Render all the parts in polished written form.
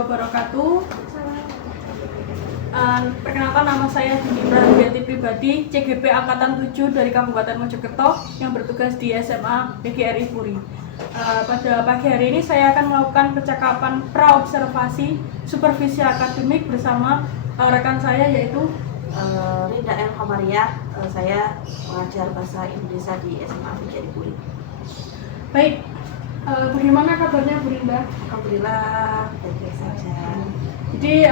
wabarakatuh. Perkenalkan, nama saya Dinda Hadiati Pribadi, CGP Angkatan 7 dari Kabupaten Mojokerto yang bertugas di SMA PGRI Puri. Pada pagi hari ini saya akan melakukan percakapan praobservasi supervisi akademik bersama rekan saya yaitu Rinda M. Hamaria. Saya mengajar bahasa Indonesia di SMA PGRI Puri. Baik, bagaimana kabarnya Bu Rinda? Alhamdulillah baik-baik saja. Jadi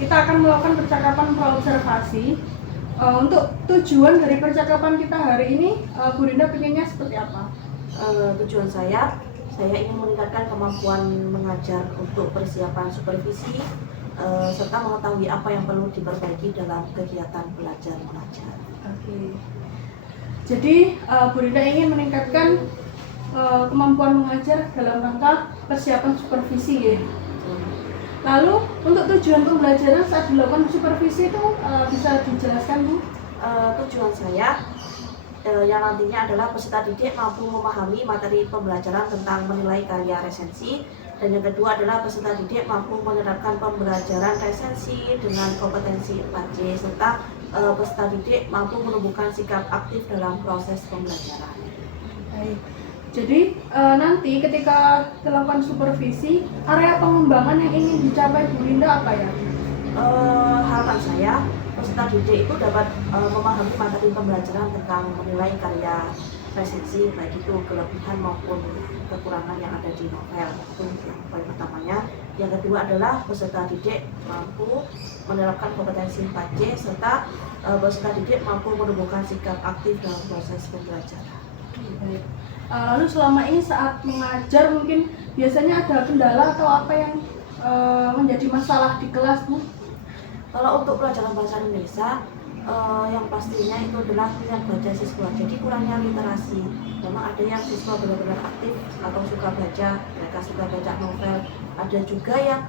kita akan melakukan percakapan praobservasi. Untuk tujuan dari percakapan kita hari ini, Bu Rinda pengennya seperti apa? Tujuan saya ingin meningkatkan kemampuan mengajar untuk persiapan supervisi serta mengetahui apa yang perlu diperbaiki dalam kegiatan belajar mengajar. Oke. Jadi Bu Rinda ingin meningkatkan kemampuan mengajar dalam rangka persiapan supervisi ya. Lalu untuk tujuan pembelajaran saat dilakukan supervisi itu bisa dijelaskan Bu? Tujuan saya yang nantinya adalah peserta didik mampu memahami materi pembelajaran tentang menilai karya resensi, dan yang kedua adalah peserta didik mampu menerapkan pembelajaran resensi dengan kompetensi 4C, serta peserta didik mampu menumbuhkan sikap aktif dalam proses pembelajaran. Baik. Jadi nanti ketika dilakukan supervisi, area pengembangan yang ingin dicapai Bu Rinda apa ya? Harapan saya peserta didik itu dapat memahami materi pembelajaran tentang menilai karya resensi, baik itu kelebihan maupun kekurangan yang ada di novel. Itu yang poin pertamanya. Yang kedua adalah peserta didik mampu menerapkan kompetensi 4C, serta peserta didik mampu menumbuhkan sikap aktif dalam proses pembelajaran. Baik. Lalu selama ini saat mengajar mungkin biasanya ada kendala atau apa yang menjadi masalah di kelas Bu? Kalau untuk pelajaran bahasa Indonesia, yang pastinya itu adalah minat baca siswa. Jadi kurangnya literasi. Memang ada yang siswa benar-benar aktif atau suka baca, mereka suka baca novel. Ada juga yang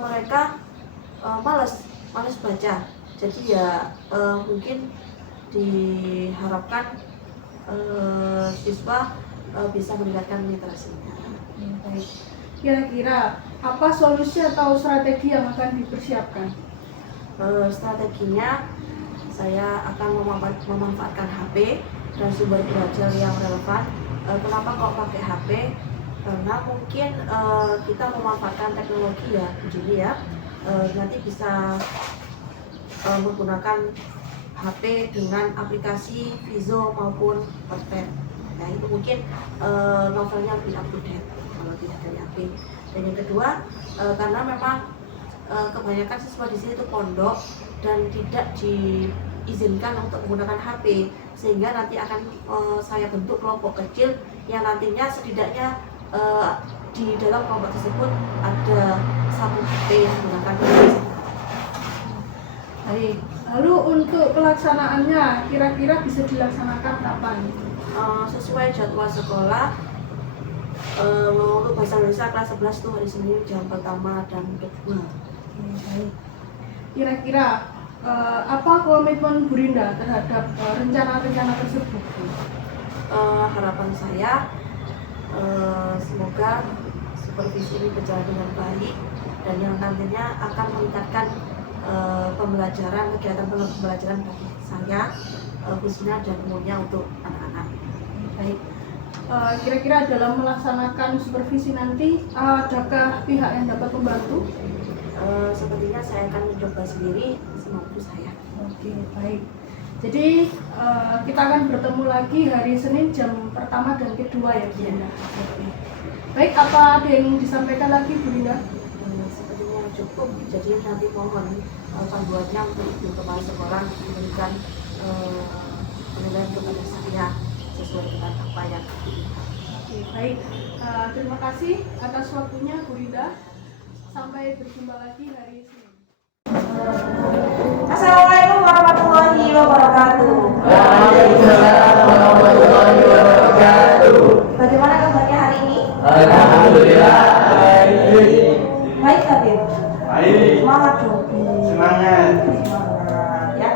mereka malas baca. Jadi ya mungkin diharapkan siswa bisa meningkatkan literasinya. Baik. Kira-kira apa solusi atau strategi yang akan dipersiapkan? Strateginya saya akan memanfaatkan HP dan sumber belajar yang relevan. Kenapa kok pakai HP? Karena mungkin kita memanfaatkan teknologi ya, jadi ya nanti bisa menggunakan HP dengan aplikasi Vizo maupun Wattpad. Nah itu mungkin novelnya lebih up to date kalau tidak dari HP. Dan yang kedua, karena memang kebanyakan siswa di sini itu pondok dan tidak diizinkan untuk menggunakan HP, sehingga nanti akan saya bentuk kelompok kecil yang nantinya setidaknya di dalam kelompok tersebut ada satu HP yang menggunakan HP. Baik. Lalu untuk pelaksanaannya kira-kira bisa dilaksanakan kapan? Sesuai jadwal sekolah. Untuk bahasa Indonesia kelas 11 itu hari Senin jam pertama dan kedua. Baik. Kira-kira apa komitmen Bu Rinda terhadap rencana-rencana tersebut? Harapan saya semoga supervisi ini berjalan dengan baik dan yang nantinya akan meningkatkan kegiatan pembelajaran bagi saya khususnya dan umumnya untuk anak-anak. Baik. Kira-kira dalam melaksanakan supervisi nanti adakah pihak yang dapat membantu? Sepertinya saya akan mencoba sendiri semampu saya. Oke, baik. Jadi kita akan bertemu lagi hari Senin jam pertama dan kedua ya Bu Rinda. Oke. Baik, apa ada yang disampaikan lagi Bu Rinda? Sepertinya cukup. Jadi nanti mohon panduannya untuk ibu kepala sekolah memberikan penilaian kepada saya sesuai dengan apa yang Oke, baik. Terima kasih atas waktunya Bu Rinda. Sampai berjumpa lagi hari Senin. Assalamualaikum warahmatullahi wabarakatuh. Waalaikumsalam warahmatullahi wabarakatuh. Bagaimana kabarnya hari ini? Alhamdulillah baik. Baik, Habib. Baik. Semangat dong. Semangat. Semangat ya.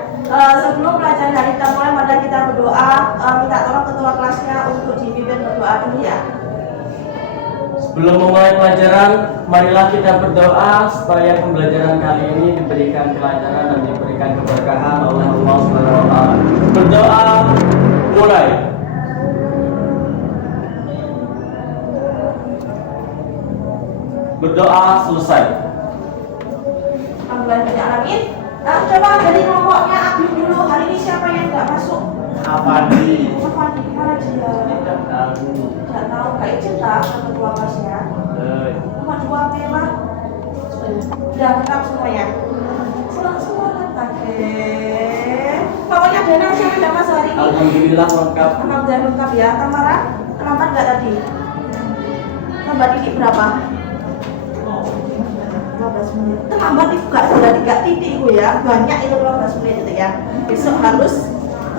Sebelum pelajaran hari kita mulai, mari kita berdoa. Minta tolong ketua kelasnya untuk dipimpin berdoa dulu ya. Sebelum memulai pelajaran, marilah kita berdoa supaya pembelajaran kali ini diberikan kelancaran dan diberikan keberkahan oleh Allah Subhanahu wa taala. Berdoa mulai. Berdoa selesai. Alhamdulillahirrahmanirrahim. Coba dari kelompoknya Abdi dulu. Hari ini siapa yang nggak masuk? Afandi. Afandi, mana dia? Tidak tahu. Nggak tahu. Kayak cerita sama dua kelasnya. Cuma dua tema. Udah lengkap semuanya. Semua lengkap. Pokoknya Dana siapa yang masuk hari ini? Alhamdulillah lengkap. Alhamdulillah lengkap ya. Tamara, terlambat nggak tadi? Tambah titik berapa? 15 menit. Terlambat itu gak sudah 3 titik itu ya. Banyak itu 15 menit itu ya. Besok harus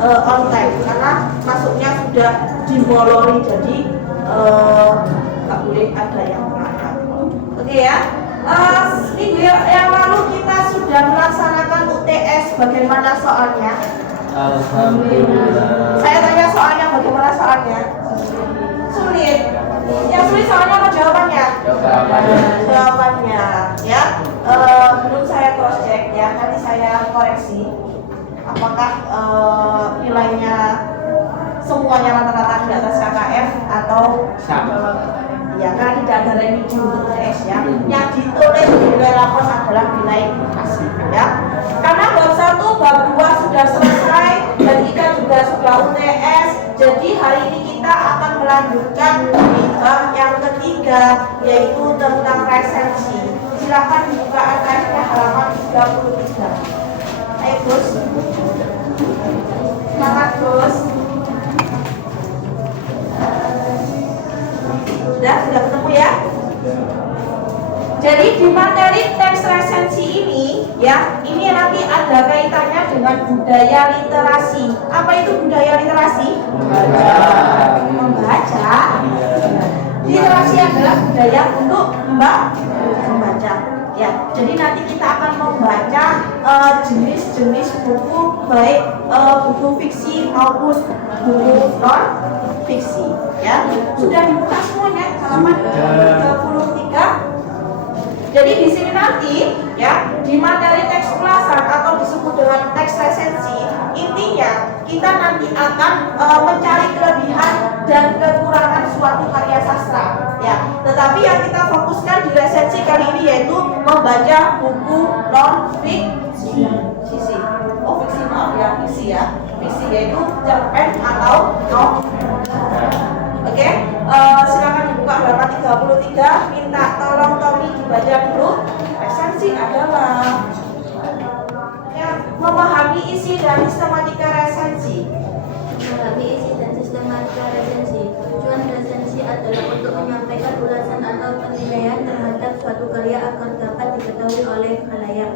on time karena masuknya sudah dimolori, jadi nggak boleh ada yang terlambat. Oke ya. Minggu yang lalu kita sudah melaksanakan UTS. Bagaimana soalnya? Alhamdulillah. Saya tanya soalnya, bagaimana soalnya? Sulit. Yang sulit soalnya apa jawabannya? Jawabannya ya. Belum saya cross check ya. Nanti saya koreksi apakah nilainya semuanya rata-rata di atas KKF atau Sama. ya, karena tidak ada remedi untuk UTS ya. Yang ditulis di nilai rapor adalah nilai asli ya. Karena bab 1, bab 2 sudah selesai dan kita juga sudah UTS. Jadi hari ini kita akan melanjutkan di bab yang ketiga, yaitu tentang resensi. Silakan dibuka archive-nya halaman 33. Ayo Gus. Semangat Gus. Sudah ketemu ya. Jadi di materi teks resensi ini ya, ini nanti ada kaitannya dengan budaya literasi. Apa itu budaya literasi? Membaca. Literasi adalah budaya untuk membaca. Ya, jadi nanti kita akan membaca jenis-jenis buku, baik buku fiksi maupun buku non fiksi. Ya, sudah dibuka semuanya halaman 33. Jadi di sini nanti ya, di materi teks ulasan atau disebut dengan teks resensi, intinya kita nanti akan mencari kelebihan dan kekurangan suatu karya sastra ya. Tetapi yang kita fokuskan di resensi kali ini yaitu membaca buku non fiksi. Oh, fiksi, maaf ya, fiksi ya. Fiksi yaitu cerpen atau novel. Oke, silakan dibuka halaman 33. Minta tolong Tommy dibaca dulu. Resensi adalah ya, memahami isi dan sistematika resensi. Memahami isi dan sistematika resensi. Tujuan resensi adalah untuk menyampaikan ulasan atau penilaian terhadap suatu karya agar dapat diketahui oleh khalayak.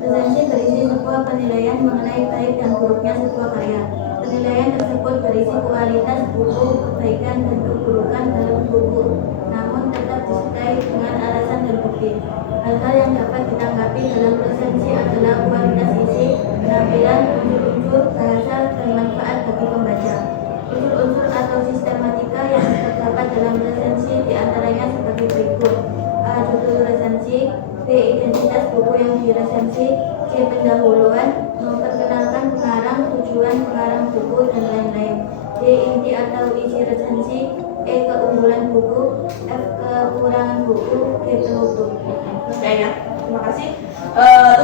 Resensi berisi sebuah penilaian mengenai baik dan buruknya sebuah karya. Penilaian tersebut berisi kualitas buku, kebaikan dan keburukan dalam buku, namun tetap disertai dengan alasan dan bukti. Hal-hal yang dapat ditanggapi dalam resensi adalah kualitas isi, penampilan, unsur-unsur, bahasa, dan manfaat bagi pembaca. Unsur-unsur atau sistematika yang terdapat dalam resensi diantaranya sebagai berikut: A. Judul resensi, B. Identitas buku yang diresensi, C. Pendahuluan, memperkenalkan pengarang, tujuan pengarang buku, dan lain-lain. D. Inti atau isi resensi, E. Keunggulan buku, F. Kekurangan buku, G. Penutup. Oke ya, terima kasih.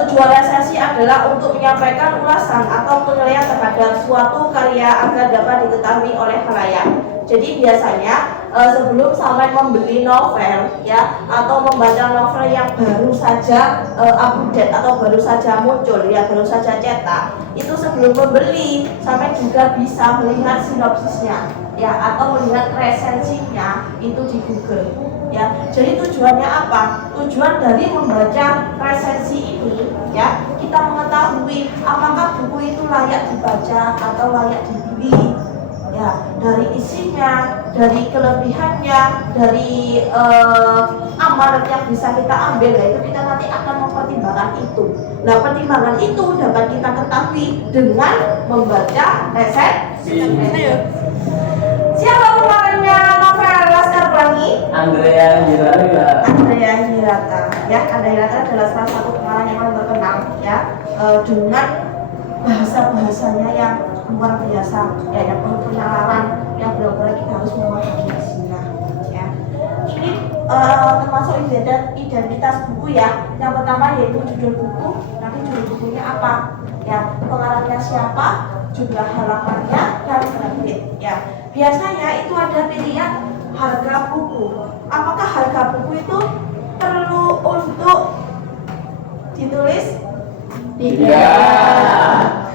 Tujuan resensi adalah untuk menyampaikan ulasan atau penilaian terhadap suatu karya agar dapat diketahui oleh khalayak. Jadi biasanya sebelum sampai membeli novel ya, atau membaca novel yang baru saja update atau baru saja muncul ya, baru saja cetak, itu sebelum membeli sampai juga bisa melihat sinopsisnya ya, atau melihat resensinya itu di Google ya. Jadi tujuannya apa? Tujuan dari membaca resensi ini ya, kita mengetahui apakah buku itu layak dibaca atau layak dibeli ya, dari isinya, dari kelebihannya, dari amalan yang bisa kita ambil ya, itu kita nanti akan mempertimbangkan itu. Nah, pertimbangan itu dapat kita ketahui dengan membaca resensi. Siapa pemarahnya novel Laskar ulangi. Andrea Hirata. Andrea Hirata. Ya, Andrea Hirata adalah salah satu pengarang yang paling terkenal ya, dengan bahasa-bahasanya yang luar biasa ya, yang penuh penalaran, yang benar-benar kita harus memahami isinya ya. Ini termasuk identitas buku ya. Yang pertama yaitu judul buku, nanti judul bukunya apa ya, pengarangnya siapa, jumlah halamannya, dan penerbit ya. Biasanya itu ada pilihan harga buku. Apakah harga buku itu perlu untuk ditulis? Tidak.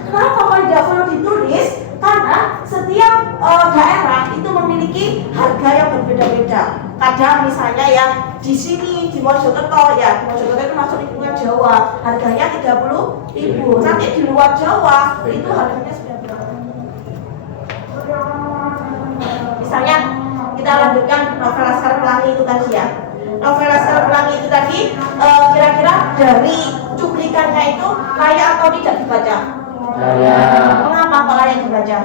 Kenapa kok tidak perlu ditulis? Karena setiap daerah itu memiliki harga yang berbeda-beda. Kadang misalnya yang di sini di Mojokerto ya, di Mojokerto itu masuk lingkungan Jawa, harganya 30.000. Nanti di luar Jawa itu harganya sudah berapa? Misalnya kita lanjutkan novel Laskar Pelangi itu tadi ya. Novel Laskar Pelangi itu tadi kira-kira dari cuplikannya itu layak atau tidak dibaca? Mengapa kok layak dibaca?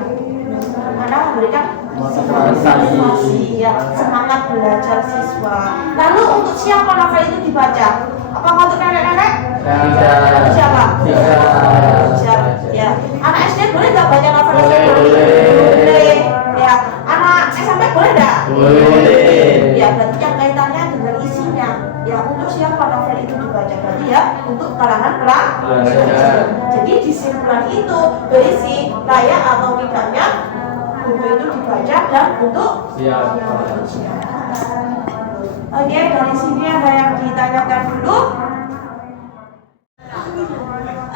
Karena memberikan motivasi ya, semangat belajar siswa. Lalu untuk siapa novel itu dibaca? Apakah untuk nenek-nenek? Tidak. Siapa? Tidak. Ya. Anak SD boleh nggak baca novel itu? Boleh. Ya. Anak SMP boleh nggak? Boleh. Ya, berarti yang kaitannya dengan isinya. Ya, untuk siapa novel itu dibaca? Berarti ya untuk kalangan pelajar. Jadi di simpulan itu berisi layak atau tidaknya buku itu dibaca dan untuk Siapa? Oke, dari sini ada yang ditanyakan dulu.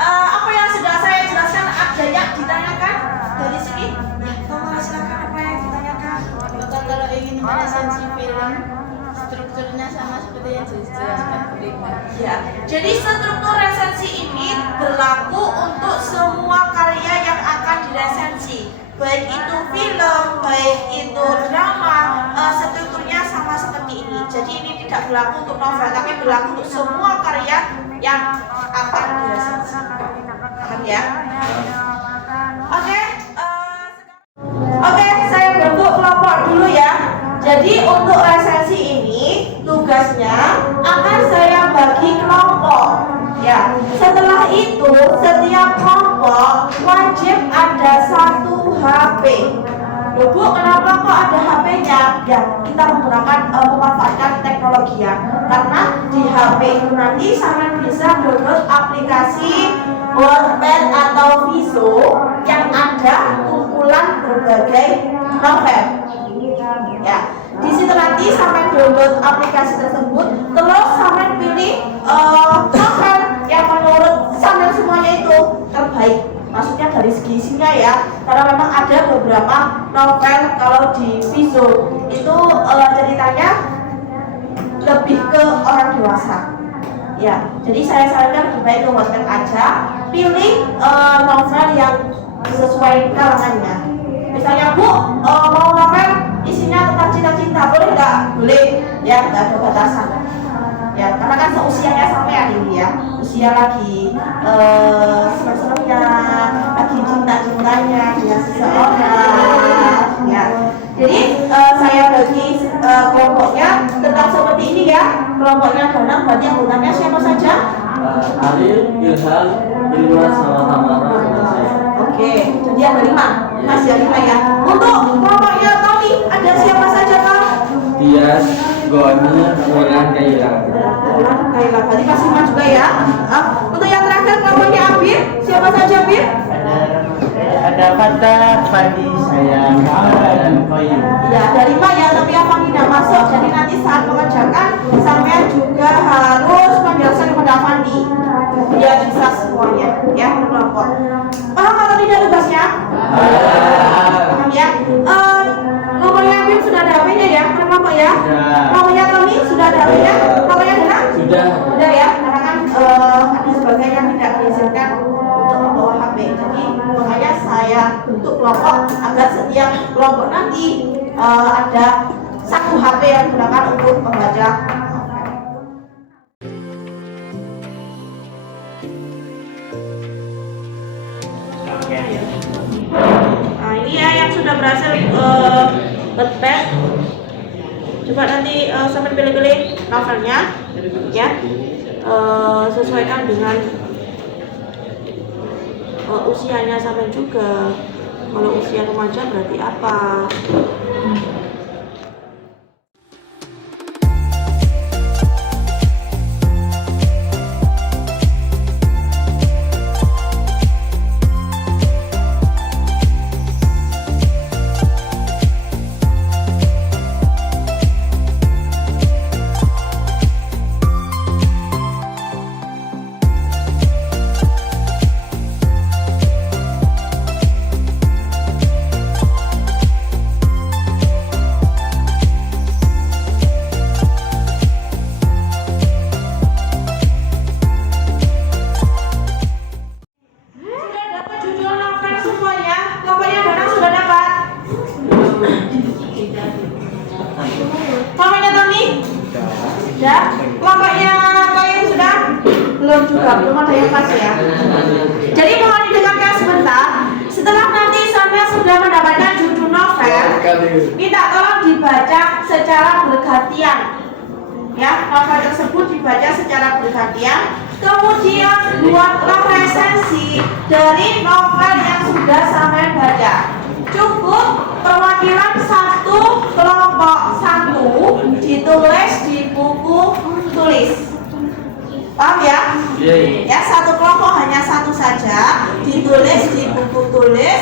Apa yang sudah saya jelaskan ada yang ditanyakan dari sini? Ya, tolong silakan apa yang ditanyakan. Kalau ingin meresensi film, strukturnya sama seperti yang dijelaskan berikut. Ya, jadi struktur resensi ini berlaku untuk semua karya yang akan diresensi, baik itu film, baik itu drama, strukturnya sama seperti ini. Jadi ini tidak berlaku untuk novel, tapi berlaku untuk semua karya yang akan diresensi. Paham ya? Oke, saya bentuk kelompok dulu ya. Jadi untuk resensi ini tugasnya akan saya bagi kelompok. Ya, setelah itu setiap kelompok wajib ada satu HP. Loh Bu, kenapa kok ada HP-nya? Ya, kita menggunakan memanfaatkan teknologi ya. Karena di HP itu nanti sampai bisa download aplikasi Wattpad atau Viso yang ada kumpulan berbagai novel. Ya, di situ nanti sampai download aplikasi tersebut, terus sampai pilih novel yang menurut sampai semuanya itu terbaik. Maksudnya dari segi isinya ya, karena memang ada beberapa novel kalau di Viso itu ceritanya lebih ke orang dewasa. Ya, jadi saya sarankan lebih baik ke Wattpad aja, pilih novel yang sesuai kalangannya. Misalnya Bu, mau novel isinya tentang cinta-cinta, boleh nggak? Boleh, ya nggak ada batasan. Ya, karena kan seusianya sampean ini ya, usia lagi senang-senangnya, lagi cinta-cintanya dengan seseorang. Ya, jadi saya bagi kelompoknya tetap seperti ini ya. Kelompoknya Danang, berarti anggotanya siapa saja? Aril, Ilham, Ilmas, sama Tamara, dan saya. Oke, jadi ada 5. Masih ada 5 ya. Untuk kelompoknya Tommy, ada siapa saja Kak? Tias, Goni, Mulan, Kaila. Kaila, berarti masih 5 juga ya. Untuk yang terakhir kelompoknya Abir, siapa saja Abir? Ada Fata, Fadi, saya, dan Koyu. Ya, ada 5 ya, tapi apa tidak masuk. Jadi nanti saat mengerjakan, sampai juga harus menjelaskan kepada Fandi. Dia bisa semuanya, ya, berkelompok. Paham atau tidak tugasnya? Paham ya? Kelompoknya Abir sudah ada HP-nya ya, kelompok ya? Kelompoknya Tommy sudah ada HP-nya? Kelompoknya Dana? Sudah. Sudah ya, karena kan ada sebagian yang tidak diizinkan untuk membawa HP. Jadi makanya saya bentuk kelompok agar setiap kelompok nanti ada satu HP yang digunakan untuk membaca. Nah ini ya yang sudah berhasil Wattpad. Coba nanti sampai pilih-pilih novelnya, ya. Sesuaikan dengan usianya sampai juga. Kalau usia remaja berarti apa? Sudah? Kelompoknya kalian sudah? Belum juga, belum ada yang pas ya. Jadi mohon didengarkan sebentar. Setelah nanti sampai sudah mendapatkan judul novel, minta tolong dibaca secara bergantian. Ya, novel tersebut dibaca secara bergantian. Kemudian buatlah resensi dari novel yang sudah sampai baca. Cukup perwakilan satu kelompok satu ditulis di buku tulis. Paham ya? Ya, satu kelompok hanya satu saja ditulis di buku tulis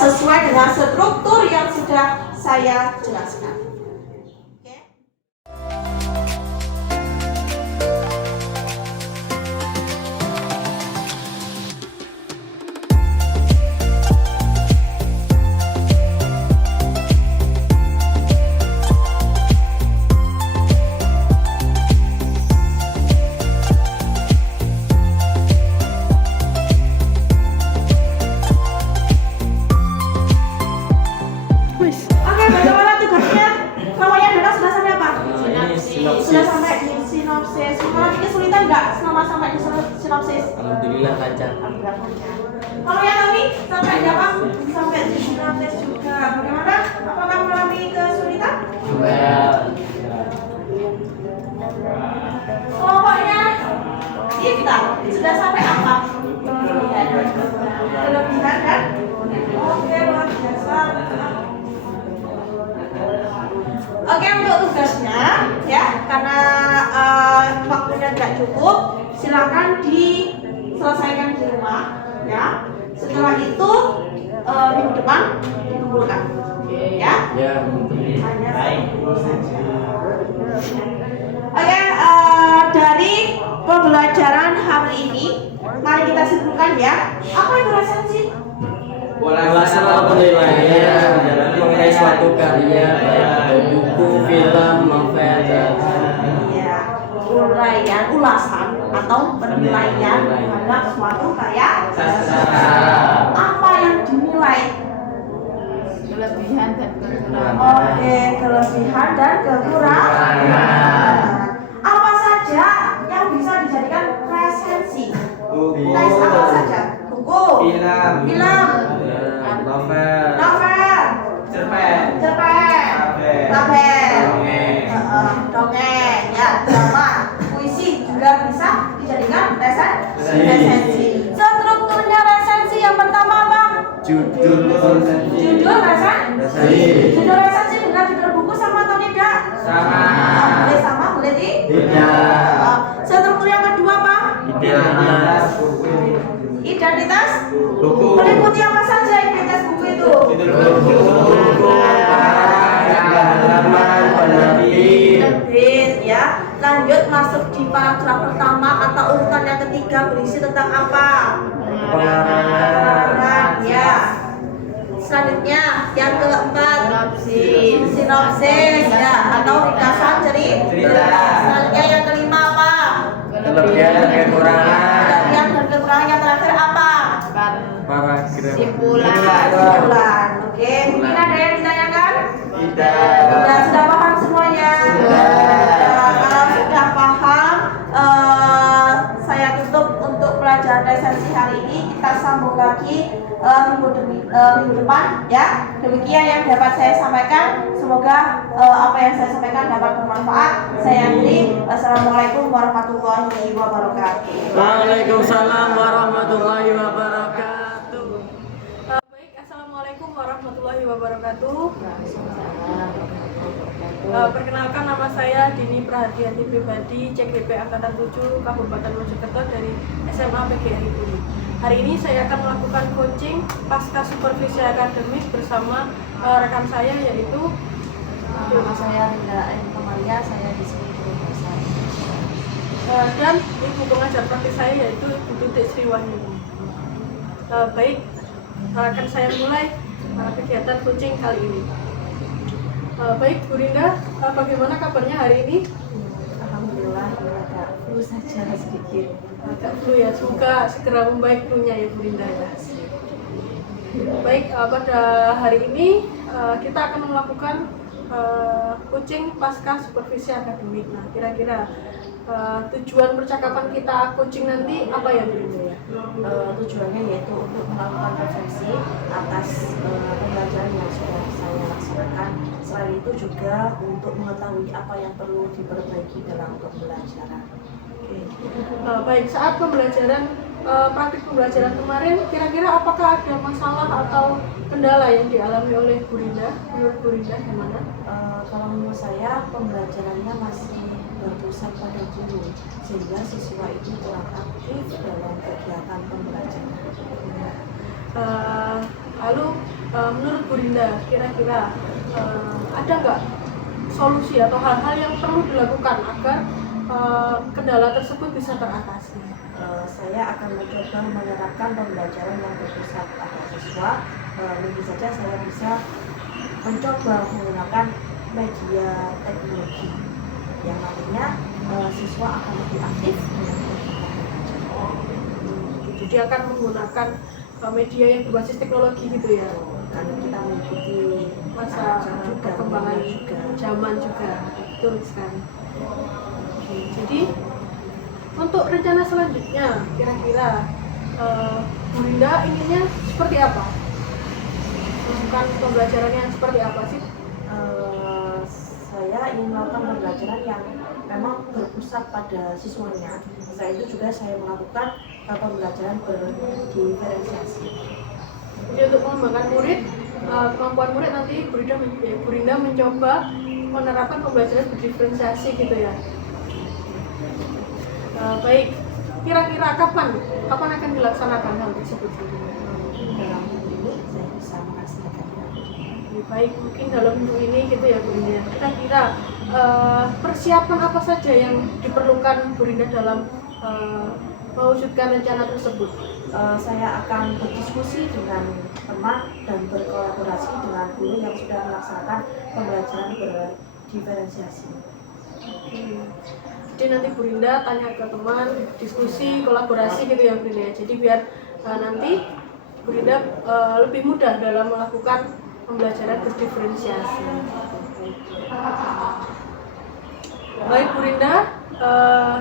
sesuai dengan struktur yang sudah saya jelaskan. Oke? Oke, bagaimana tugasnya? Kelompoknya Dona sudah sampai apa? Sudah sampai di sinopsis. Mengalami kesulitan nggak selama sampai di sinopsis? Alhamdulillah lancar. Alhamdulillah lancar. Kalau yang kami sampai di apa? Sampai di sinopsis juga. Bagaimana? Apakah mengalami kesulitan? Kelompoknya kita sudah sampai apa? Kelebihan kan? Oke, luar biasa. Oke, untuk tugasnya ya, karena waktunya tidak cukup, silakan diselesaikan di rumah ya. Setelah itu minggu depan dikumpulkan ya. Hanya satu saja. Oke, dari pembelajaran hari ini mari kita simpulkan ya. Apa itu resensi? Ulasan penilaian mengenai suatu karya, baik buku, film, novel, dan Ya, ulasan atau penilaian terhadap suatu karya. Apa yang dinilai? Kelebihan dan kekurangan. Oke, kelebihan dan kekurangan. Apa saja yang bisa dijadikan resensi? Tes apa saja? Buku, film, novel, cerpen, tabel, dongeng, ya, drama, puisi juga bisa dijadikan resensi. Strukturnya resensi yang pertama apa? judul resensi, Judul resensi dengan judul buku sama atau tidak? Boleh sama, boleh tidak. Struktur yang kedua apa? Identitas buku, meliputi apa saja identitas buku itu? halaman, Penerbit ya. Lanjut masuk di paragraf pertama atau urutan yang ketiga berisi tentang apa? Pengarang ya. Selanjutnya yang keempat sinopsis ya atau ringkasan cerita. Selanjutnya yang kelima apa? kelebihan dan kekurangan, Kelebihan dan kekurangan yang terakhir apa? paragraf, Simpulan. Oke, mungkin ada yang ditanyakan? Sudah paham semuanya? Kalau sudah paham, saya tutup untuk pelajaran resensi hari ini. Kita sambung lagi minggu depan ya. Demikian yang dapat saya sampaikan. Semoga apa yang saya sampaikan dapat bermanfaat. Saya akhiri. Assalamualaikum warahmatullahi wabarakatuh. Waalaikumsalam warahmatullahi wabarakatuh. Baik, assalamualaikum warahmatullahi wabarakatuh. Perkenalkan, nama saya Dini Prahadianti Pribadi, CGP Angkatan 7 Kabupaten Mojokerto dari SMA PGRI Puri. Hari ini saya akan melakukan coaching pasca supervisi akademik bersama rekan saya, yaitu Nama saya Rinda M. Kamalia, saya di sini guru bahasa Indonesia. dan ibu pengajar praktik saya, yaitu Ibu Tutik Sri Wahyuni. Baik, akan saya mulai kegiatan coaching kali ini. Baik, Bu Rinda, bagaimana kabarnya hari ini? Alhamdulillah, agak flu saja sedikit. Agak flu ya, semoga segera membaik flu-nya ya Bu Rinda ya. Baik, pada hari ini kita akan melakukan coaching pasca supervisi akademik. Nah, kira-kira tujuan percakapan kita coaching nanti apa ya Bu Rinda ya? Tujuannya yaitu untuk melakukan refleksi atas pembelajaran yang sudah saya laksanakan. Selain itu juga untuk mengetahui apa yang perlu diperbaiki dalam pembelajaran. Baik, saat pembelajaran praktik pembelajaran kemarin, kira-kira apakah ada masalah atau kendala yang dialami oleh Bu Rinda? Menurut Bu Rinda gimana? Kalau menurut saya pembelajarannya masih berpusat pada guru, sehingga siswa itu kurang aktif dalam kegiatan pembelajaran. Lalu menurut Bu Rinda, kira-kira ada nggak solusi atau hal-hal yang perlu dilakukan agar kendala tersebut bisa teratasi? Saya akan mencoba menerapkan pembelajaran yang berpusat pada siswa. Mungkin saja saya bisa mencoba menggunakan media teknologi yang nantinya siswa akan lebih aktif dengan kegiatan belajar. Jadi akan menggunakan media yang berbasis teknologi gitu ya? Karena kita mengikuti Masa juga perkembangan juga. zaman juga, betul sekali. Oke, jadi untuk rencana selanjutnya, kira-kira Bu Rinda inginnya seperti apa? Melakukan pembelajaran yang seperti apa sih? Saya ingin melakukan pembelajaran yang memang berpusat pada siswanya. Selain itu juga saya melakukan pembelajaran berdiferensiasi. Jadi untuk mengembangkan murid, kemampuan murid nanti Bu Rinda mencoba menerapkan pembelajaran berdiferensiasi gitu ya. Baik, kira-kira kapan akan dilaksanakan hal tersebut? Dalam minggu ini saya bisa melaksanakannya. Baik, mungkin dalam minggu ini gitu ya Bu Rinda. Kira-kira persiapan apa saja yang diperlukan Bu Rinda dalam mewujudkan rencana tersebut? Saya akan berdiskusi dengan teman dan berkolaborasi dengan guru yang sudah melaksanakan pembelajaran berdiferensiasi. Jadi nanti Bu Rinda tanya ke teman, diskusi, kolaborasi gitu ya Bu Rinda. Jadi biar nanti Bu Rinda lebih mudah dalam melakukan pembelajaran berdiferensiasi. Baik Bu Rinda,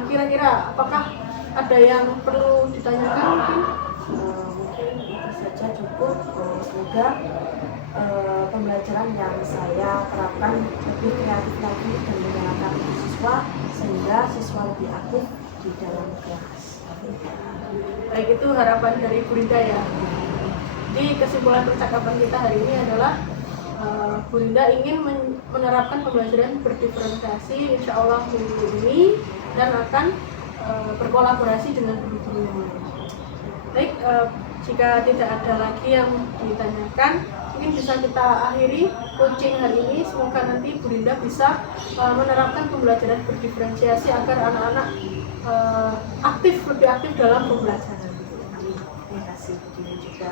kira-kira apakah ada yang perlu ditanyakan mungkin? Mungkin itu saja cukup. Semoga pembelajaran yang saya terapkan lebih kreatif lagi dan menyenangkan untuk siswa, sehingga siswa lebih aktif di dalam kelas. Baik, itu harapan dari Bu Rinda ya. Jadi kesimpulan percakapan kita hari ini adalah Bu Rinda ingin menerapkan pembelajaran berdiferensiasi insya Allah minggu ini dan akan berkolaborasi dengan guru-guru yang lain. Baik, jika tidak ada lagi yang ditanyakan, mungkin bisa kita akhiri coaching hari ini. Semoga nanti Bu Rinda bisa menerapkan pembelajaran berdiferensiasi agar anak-anak lebih aktif dalam pembelajaran. Terima kasih juga.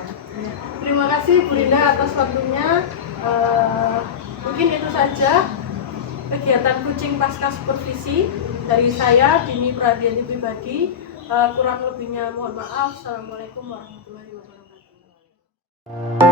Terima kasih Bu Rinda atas waktunya. Mungkin itu saja kegiatan coaching pasca supervisi dari saya Dini Prahadianti Pribadi. Kurang lebihnya mohon maaf. Assalamualaikum warahmatullahi wabarakatuh.